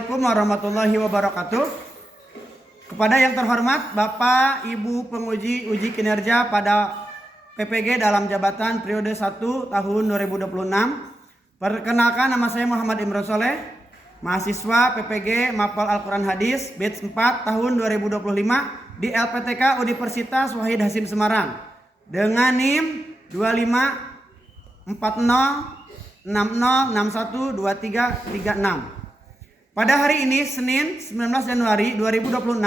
Assalamualaikum warahmatullahi wabarakatuh. Kepada yang terhormat Bapak Ibu penguji uji kinerja pada PPG dalam jabatan periode 1 tahun 2026. Perkenalkan, nama saya Muhammad Imron Soleh, mahasiswa PPG Mapal Al-Quran Hadis batch 4 tahun 2025 di LPTK Universitas Wahid Hasim Semarang dengan NIM 254060612336. Pada hari ini, Senin 19 Januari 2026,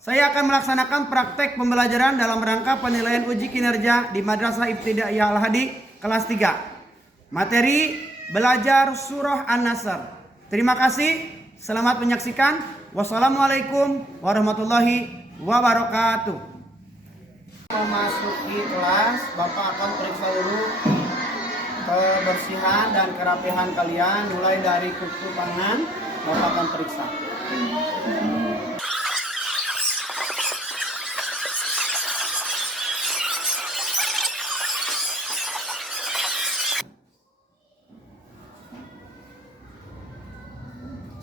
saya akan melaksanakan praktek pembelajaran dalam rangka penilaian uji kinerja di Madrasah Ibtidaiyah Al-Hadi kelas 3. Materi belajar surah An-Nasr. Terima kasih, selamat menyaksikan. Wassalamualaikum warahmatullahi wabarakatuh. Memasuki kelas, Bapak akan periksa dulu kebersihan dan kerapihan kalian, mulai dari kuku tangan. Bapak akan periksa.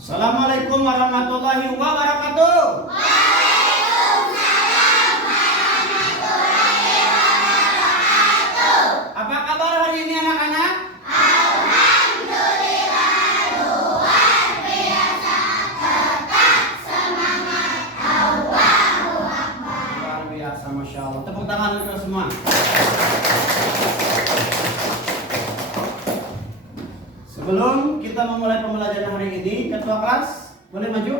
Assalamualaikum warahmatullahi wabarakatuh. Waalaikumsalam warahmatullahi wabarakatuh. Apa kabar hari ini anak-anak? Alhamdulillah, luar biasa. Tetap semangat. Allahu Akbar. Luar biasa, Masya Allah. Tepuk tangan untuk semua. Sebelum kita memulai pembelajaran hari ini, ketua kelas boleh maju?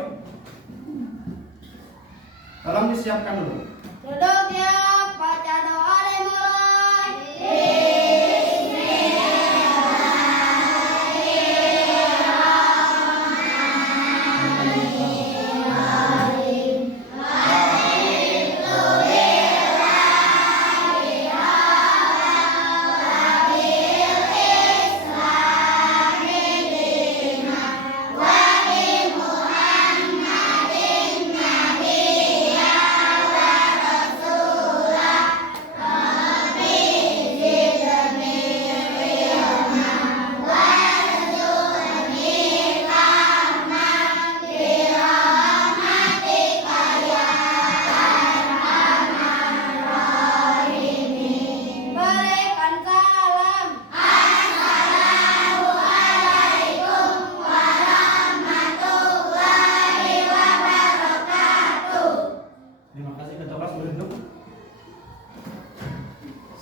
Tolong disiapkan dulu. Duduk ya, baca doa dimulai. Berikan salam. Assalamualaikum warahmatullahi wabarakatuh. Terima kasih, ketua kelas boleh duduk.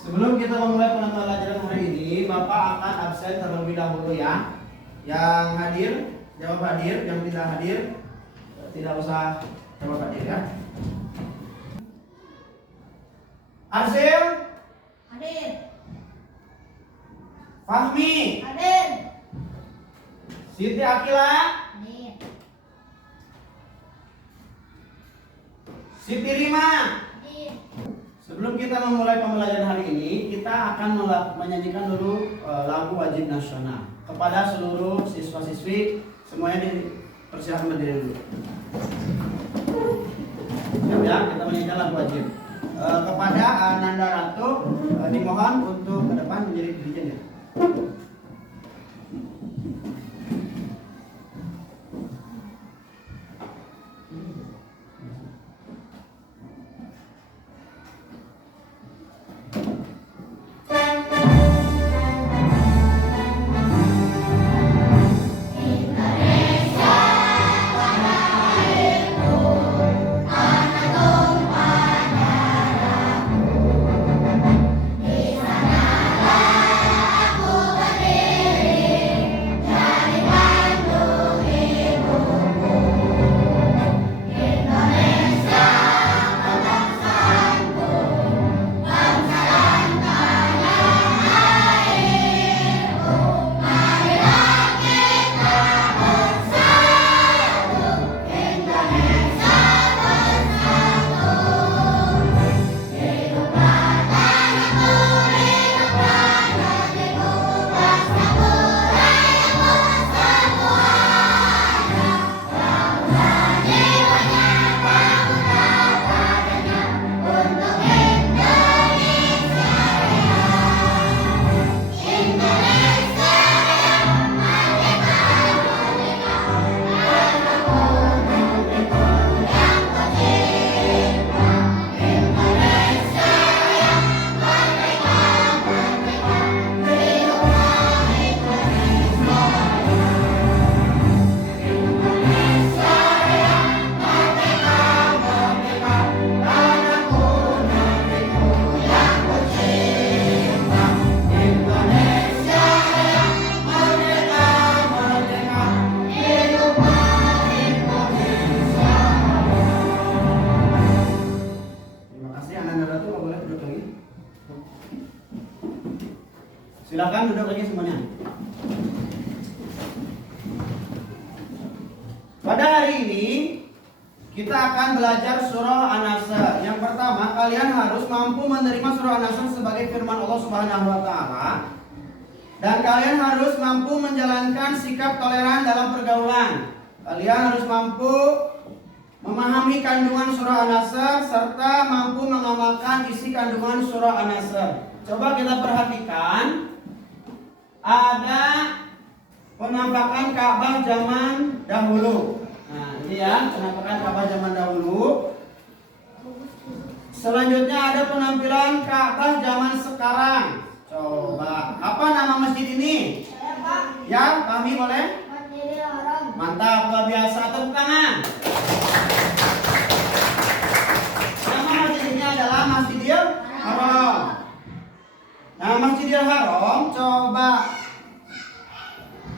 Sebelum kita memulai pembelajaran hari ini, Bapak akan absen terlebih dahulu ya. Yang hadir jawab hadir, yang tidak hadir tidak usah jawab hadir ya. Arsil, Hadir. Fahmi, Hadir. Siti Akila, Hadir. Siti Rima. Hadir. Sebelum kita memulai pembelajaran hari ini, kita akan menyanyikan dulu lagu wajib nasional kepada seluruh siswa-siswi. Semuanya dipersilakan berdiri dulu. Siap ya, kita menyanyikan lagu wajib. Kepada Nanda Ratu dimohon untuk ke depan menjadi dirijen ya. Di sanalah aku Silakan duduk lagi semuanya. Pada hari ini kita akan belajar surah An-Nasr. Yang pertama, kalian harus mampu menerima surah An-Nasr sebagai firman Allah Subhanahu wa taala. Dan kalian harus mampu menjalankan sikap toleran dalam pergaulan. Kalian harus mampu memahami kandungan surah An-Nasr serta mampu mengamalkan isi kandungan surah An-Nasr. Coba kita perhatikan, ada penampakan Ka'bah zaman dahulu. Nah, ini ya, penampakan Ka'bah zaman dahulu. Selanjutnya ada penampilan Ka'bah zaman sekarang. Coba, apa nama masjid ini? Ya, kami boleh? Masjidil Haram. Mantap, luar biasa. Tepuk tangan. Nama masjid ini adalah Masjidil Haram. Nah, Masjidil Haram, coba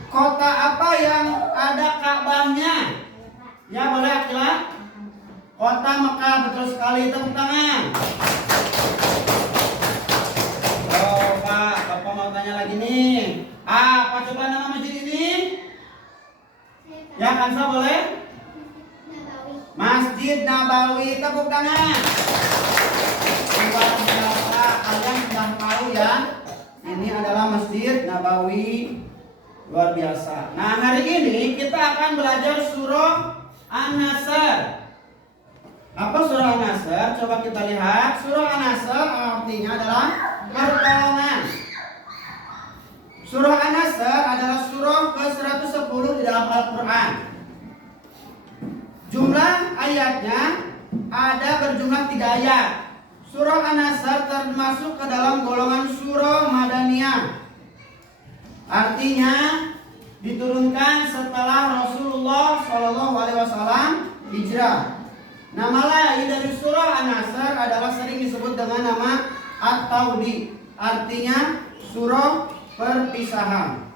kota apa yang ada Ka'bahnya? Ya, boleh Akila? Kota Mekah, betul sekali. Tepuk tangan. Coba, Bapak mau tanya lagi nih. Apa coba nama masjid ini? Ya, Kansa boleh? Nabawi. Masjid Nabawi. Tepuk tangan. Luar biasa, kalian sudah tahu ya. Ini adalah Masjid Nabawi. Luar biasa. Nah, hari ini kita akan belajar surah An-Nasr. Apa surah An-Nasr? Coba kita lihat. Surah An-Nasr artinya adalah pertolongan. Surah An-Nasr adalah surah ke-110 di dalam Al-Quran. Jumlah ayatnya ada berjumlah 3 ayat. Surah An-Nasr termasuk ke dalam golongan surah Madaniyah. Artinya diturunkan setelah Rasulullah SAW hijrah. Nama lain dari surah An-Nasr adalah sering disebut dengan nama At-Tawdi. Artinya surah perpisahan.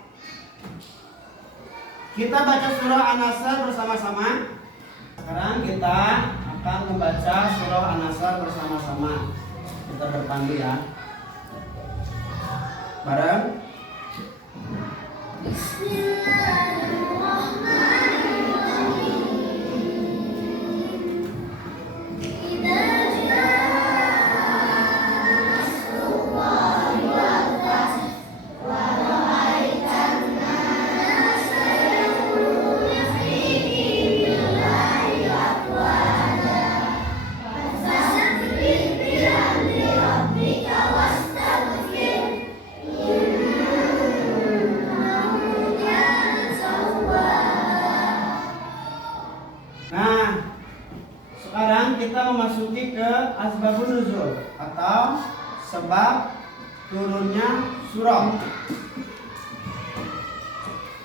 Kita baca surah An-Nasr bersama-sama. Sekarang kita akan membaca surah An-Nasr bersama-sama. Kita berpandu ya. Bareng. Memasuki ke asbabun nuzul atau sebab turunnya surah.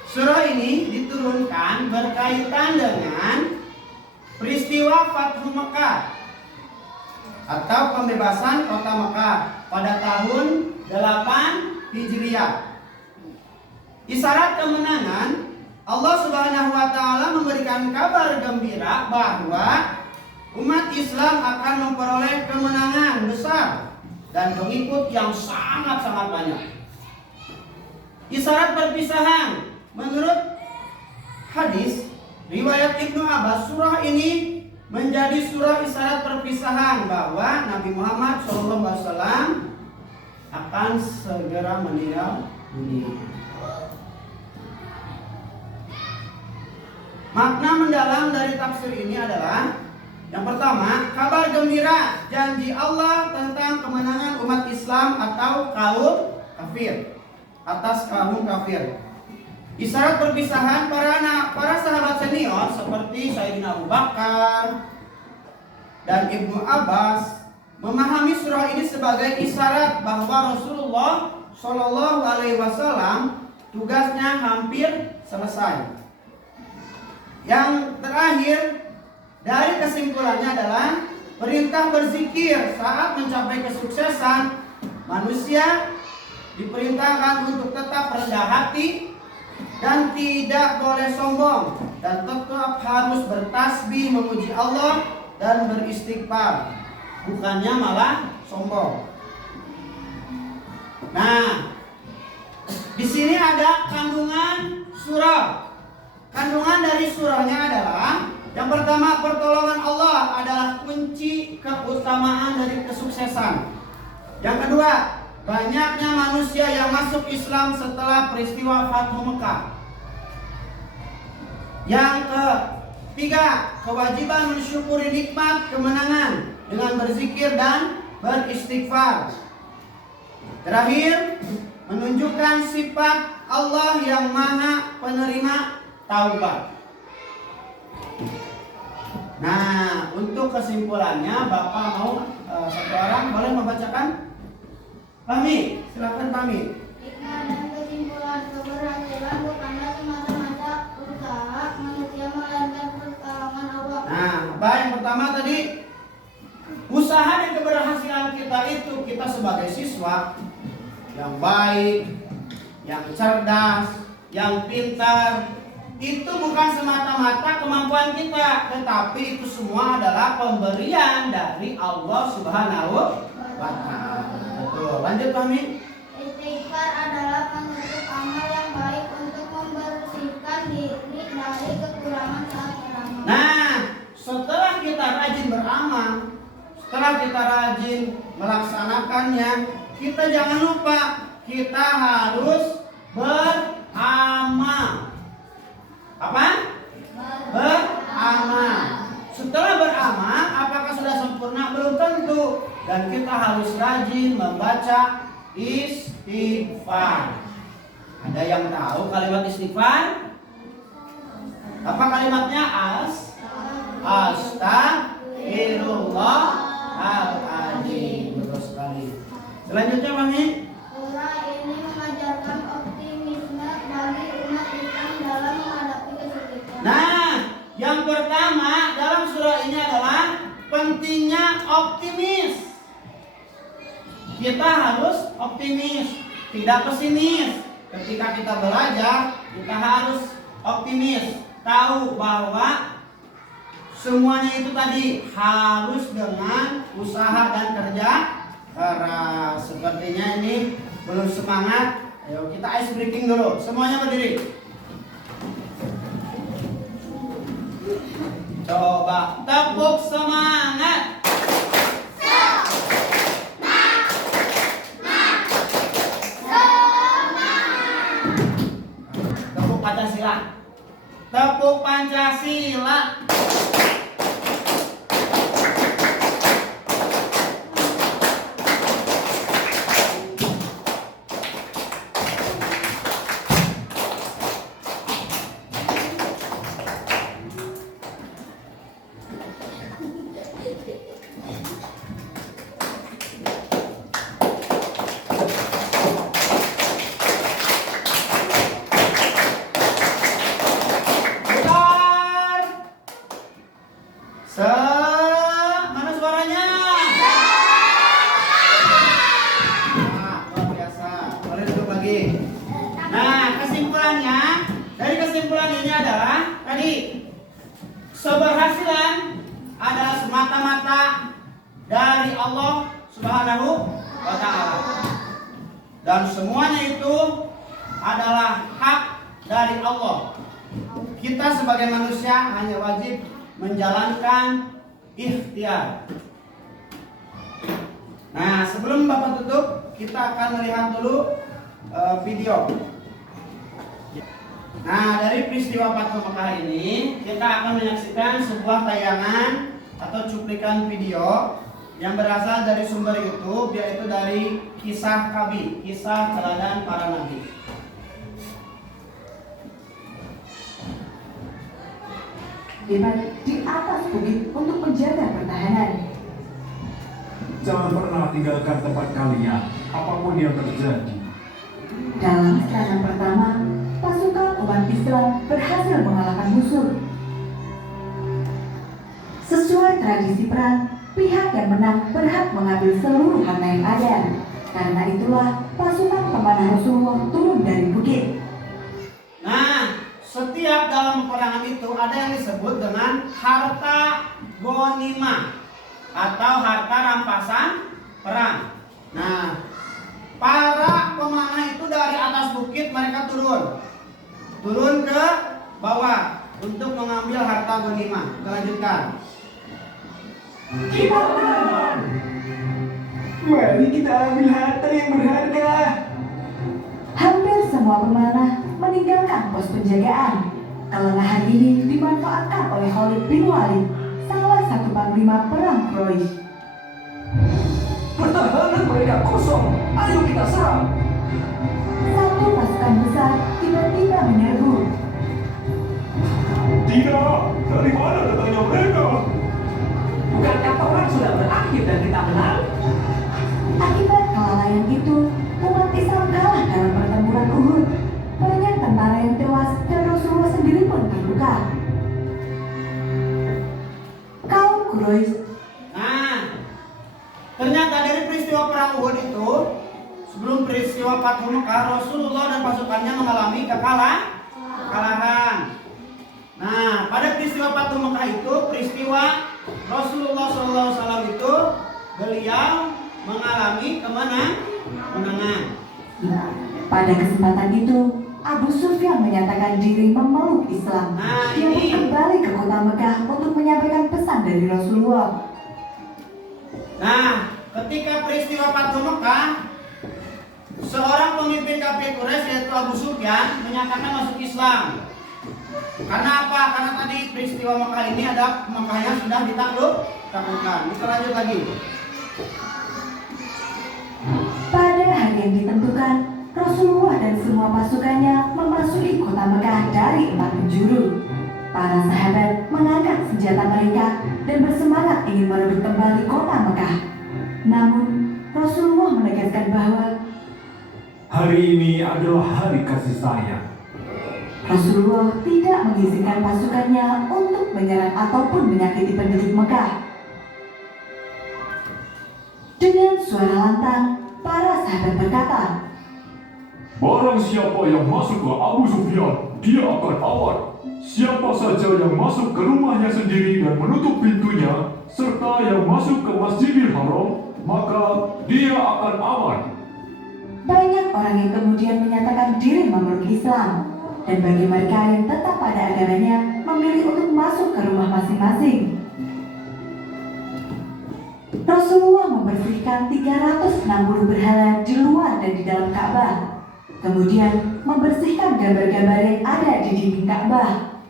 Surah ini diturunkan berkaitan dengan peristiwa Fathu Mekah atau pembebasan kota Mekah pada tahun 8 Hijriah. Isyarat kemenangan, Allah Subhanahu wa taala memberikan kabar gembira bahwa umat Islam akan memperoleh kemenangan besar dan pengikut yang sangat-sangat banyak. Isyarat perpisahan, menurut hadis riwayat Ibnu Abbas, surah ini menjadi surah isyarat perpisahan bahwa Nabi Muhammad SAW akan segera meninggal dunia. Makna mendalam dari tafsir ini adalah yang pertama, kabar gembira janji Allah tentang kemenangan umat Islam atau kaum kafir atas kaum kafir. Isyarat perpisahan para sahabat senior seperti Sayyidina Abu Bakar dan Ibnu Abbas memahami surah ini sebagai isyarat bahwa Rasulullah Shallallahu Alaihi Wasallam tugasnya hampir selesai. Yang terakhir dari kesimpulannya adalah perintah berzikir saat mencapai kesuksesan. Manusia diperintahkan untuk tetap rendah hati dan tidak boleh sombong, dan tetap harus bertasbih memuji Allah dan beristighfar, bukannya malah sombong. Nah, Di sini ada kandungan surah. Kandungan dari surahnya adalah yang pertama, pertolongan Allah adalah kunci keutamaan dari kesuksesan. Yang kedua, banyaknya manusia yang masuk Islam setelah peristiwa Fathu Mekah. Yang ketiga, kewajiban mensyukuri nikmat kemenangan dengan berzikir dan beristighfar. Terakhir, menunjukkan sifat Allah yang Maha Penerima Taubat. Nah, untuk kesimpulannya, Bapak mau satu orang boleh membacakan? Fahmi, silakan Fahmi. Hikmah dan kesimpulan keberhasilan bukanlah semata-mata usaha manusia melainkan pertolongan Allah. Nah, apa yang pertama tadi? Usaha dan keberhasilan kita itu kita sebagai siswa yang baik, yang cerdas, yang pintar, itu bukan semata-mata kemampuan kita, tetapi itu semua adalah pemberian dari Allah Subhanahu wa Ta'ala. Betul. Lanjut Fahmi. Istighfar adalah penutup amal yang baik untuk membersihkan diri dari kekurangan saat beramal. Nah, setelah kita rajin beramal, setelah kita rajin melaksanakannya, kita jangan lupa kita harus beramal. Apa? Beramal. Setelah beramal, apakah sudah sempurna? Belum tentu. Dan kita harus rajin membaca istighfar. Ada yang tahu kalimat istighfar? Apa kalimatnya? Astagfirullahaladzim. Betul sekali. Selanjutnya Mami. Surah ini mengajarkan optimisme bagi umat Islam dalam menghadapi kesulitan. Nah, yang pertama dalam surah ini adalah pentingnya optimis. Kita harus optimis, tidak pesimis. Ketika kita belajar, kita harus optimis. Tahu bahwa semuanya itu tadi harus dengan usaha dan kerja keras. Sepertinya ini belum semangat. Ayo kita ice breaking dulu. Semuanya berdiri. Coba tepuk semangat. Tepuk Pancasila. Tepuk Pancasila. Mana suaranya? Luar biasa. Boleh duduk lagi. Nah, kesimpulannya dari kesimpulan ini adalah tadi keberhasilan adalah semata-mata dari Allah Subhanahu wa Ta'ala. Dan semuanya itu adalah hak dari Allah. Kita sebagai manusia hanya wajib menjalankan ikhtiar. Nah, sebelum Bapak tutup, kita akan melihat dulu video. Nah, dari peristiwa Fathu Mekah ini, kita akan menyaksikan sebuah tayangan atau cuplikan video yang berasal dari sumber YouTube, yaitu dari kisah Kabi, kisah teladan para nabi. Di atas bukit untuk menjaga pertahanan. Jangan pernah tinggalkan tempat kalian, apapun yang terjadi. Dalam serangan pertama, pasukan umat Islam berhasil mengalahkan musuh. Sesuai tradisi perang, pihak yang menang berhak mengambil seluruh harta yang ada. Karena itulah pasukan pemanah Rasulullah turun dari bukit. Nah, setiap dalam peperangan itu ada yang disebut dengan harta ghanimah atau harta rampasan perang. Nah, para pemanah itu dari atas bukit mereka turun ke bawah untuk mengambil harta ghanimah. Kita lanjutkan. Kita menang. Mari kita ambil harta yang berharga. Hampir semua pemanah meninggalkan pos penjagaan. Kelengahan ini dimanfaatkan oleh Khalid bin Walid, salah satu panglima perang Quraisy. Pertahanan mereka kosong. Ayo kita serang. Satu pasukan besar tiba-tiba menyerbu. Tidak, dari mana datangnya mereka? Bukankah perang sudah berakhir dan kita menang? Akibat kelalaian itu, umat Islam kalah dalam pertempuran Uhud. Banyak tentara yang tewas dan Rasulullah sendiri pun terluka. Kaum Quraisy Nah, ternyata dari peristiwa perang Uhud itu, sebelum peristiwa Fathu Mekah, Rasulullah dan pasukannya mengalami kekalahan. Nah, pada peristiwa Fathu Mekah itu, peristiwa Rasulullah SAW itu, beliau mengalami kemenangan. pada kesempatan itu, Abu Sufyan menyatakan diri memeluk Islam. Nah, Dia pun ini. kembali ke kota Mekah untuk menyampaikan pesan dari Rasulullah. Nah, ketika peristiwa Fathu Mekah, seorang pemimpin kafir Quraisy yaitu Abu Sufyan menyatakan masuk Islam. Karena apa? Karena tadi peristiwa Mekah ini ada Mekahnya sudah ditaklukkan. Kita lanjut lagi. Pada hari yang ditentukan, Rasulullah dan semua pasukannya memasuki kota Mekah dari 4 penjuru. Para sahabat mengangkat senjata mereka dan bersemangat ingin merebut kembali kota Mekah. Namun, Rasulullah menegaskan bahwa Hari ini adalah hari kasih sayang. Rasulullah tidak mengizinkan pasukannya untuk menyerang ataupun menyakiti penduduk Mekah. Dengan suara lantang, para sahabat berkata, Barang siapa yang masuk ke Abu Sufyan, dia akan awan. Siapa saja yang masuk ke rumahnya sendiri dan menutup pintunya, serta yang masuk ke Masjidil Haram, maka dia akan aman. banyak orang yang kemudian menyatakan diri memeluk Islam, dan bagi mereka yang tetap pada agamanya memilih untuk masuk ke rumah masing-masing. Rasulullah membersihkan 360 berhala di luar dan di dalam Ka'bah. Kemudian membersihkan gambar-gambar yang ada di dinding Ka'bah.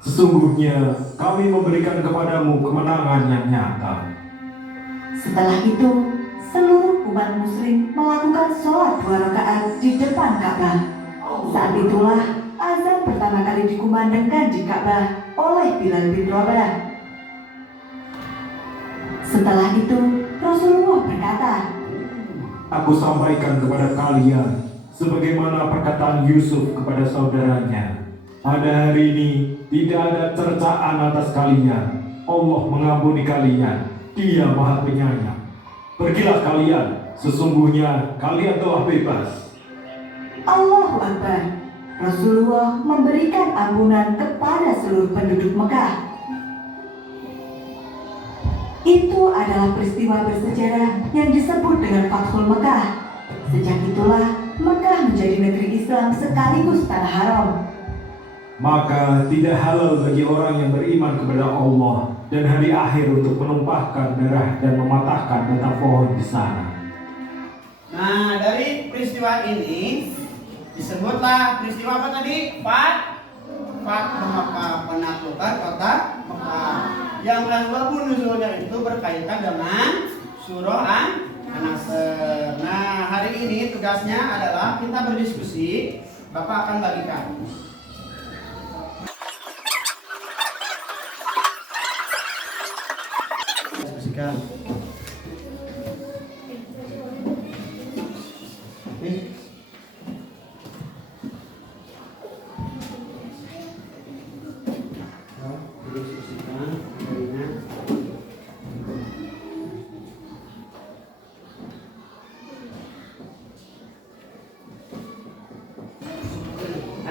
Sesungguhnya kami memberikan kepadamu kemenangan yang nyata. Setelah itu, seluruh umat muslim melakukan sholat 2 rakaat di depan Ka'bah. Saat itulah azan pertama kali dikumandangkan di Ka'bah oleh Bilal bin Rabah. Setelah itu, Rasulullah berkata, Aku sampaikan kepada kalian sebagaimana perkataan Yusuf kepada saudaranya. Pada hari ini tidak ada cercaan atas kalian. Allah mengampuni kalian. Dia Maha Penyayang. Pergilah kalian, sesungguhnya kalian telah bebas. Allahu Akbar. Rasulullah memberikan ampunan kepada seluruh penduduk Mekah. Itu adalah peristiwa bersejarah yang disebut dengan Fathul Mekah. Sejak itulah Mekah menjadi negeri Islam sekaligus tanah haram. Maka tidak halal bagi orang yang beriman kepada Allah dan hari akhir untuk menumpahkan darah dan mematahkan batang pohon di sana. Nah, dari peristiwa ini disebutlah peristiwa apa tadi? Fathu Mekah, penaklukan kota Mekah. Yang asbabun nuzulnya itu berkaitan dengan surah An-Nasr. Nah, hari ini tugasnya adalah kita berdiskusi. Bapak akan bagikan. Diskusikan.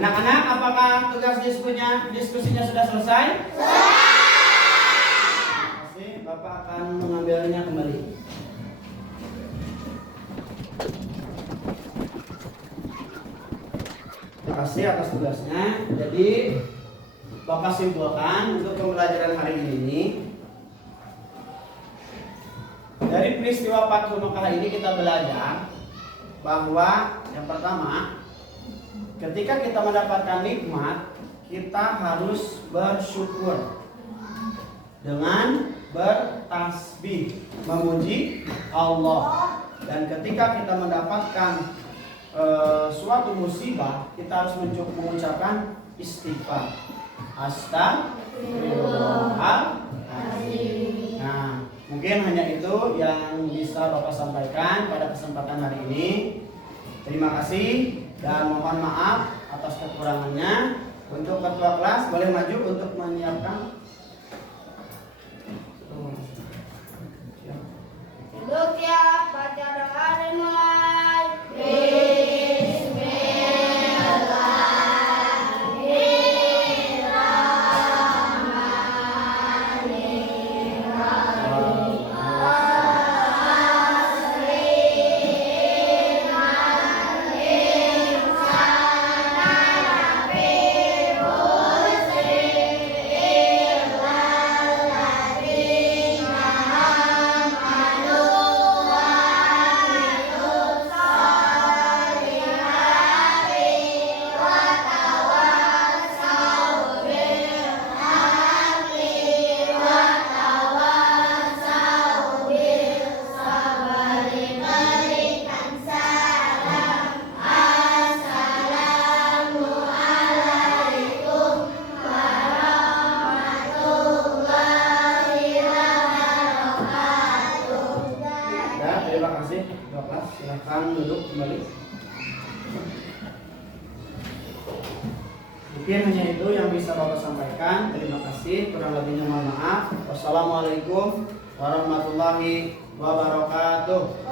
Anak-anak, apakah tugas diskusinya sudah selesai? Bapak akan mengambilnya kembali. kasih atas tugasnya. Jadi Bapak simpulkan untuk pembelajaran hari ini. Dari peristiwa Fathu Makkah ini kita belajar bahwa yang pertama, ketika kita mendapatkan nikmat, kita harus bersyukur dengan bertasbih, memuji Allah. Dan ketika kita mendapatkan suatu musibah, kita harus mengucapkan istighfar. Astagfirullahaladzim. Nah, mungkin hanya itu yang bisa Bapak sampaikan pada kesempatan hari ini. Terima kasih dan mohon maaf atas kekurangannya. Untuk ketua kelas boleh maju untuk menyiapkan. Duduk ya, baca doa dimulai. Terima kasih, Bapak. Silakan duduk kembali. Mungkin hanya itu yang bisa Bapak sampaikan. Terima kasih. Kurang lebihnya mohon maaf. Wassalamualaikum warahmatullahi wabarakatuh.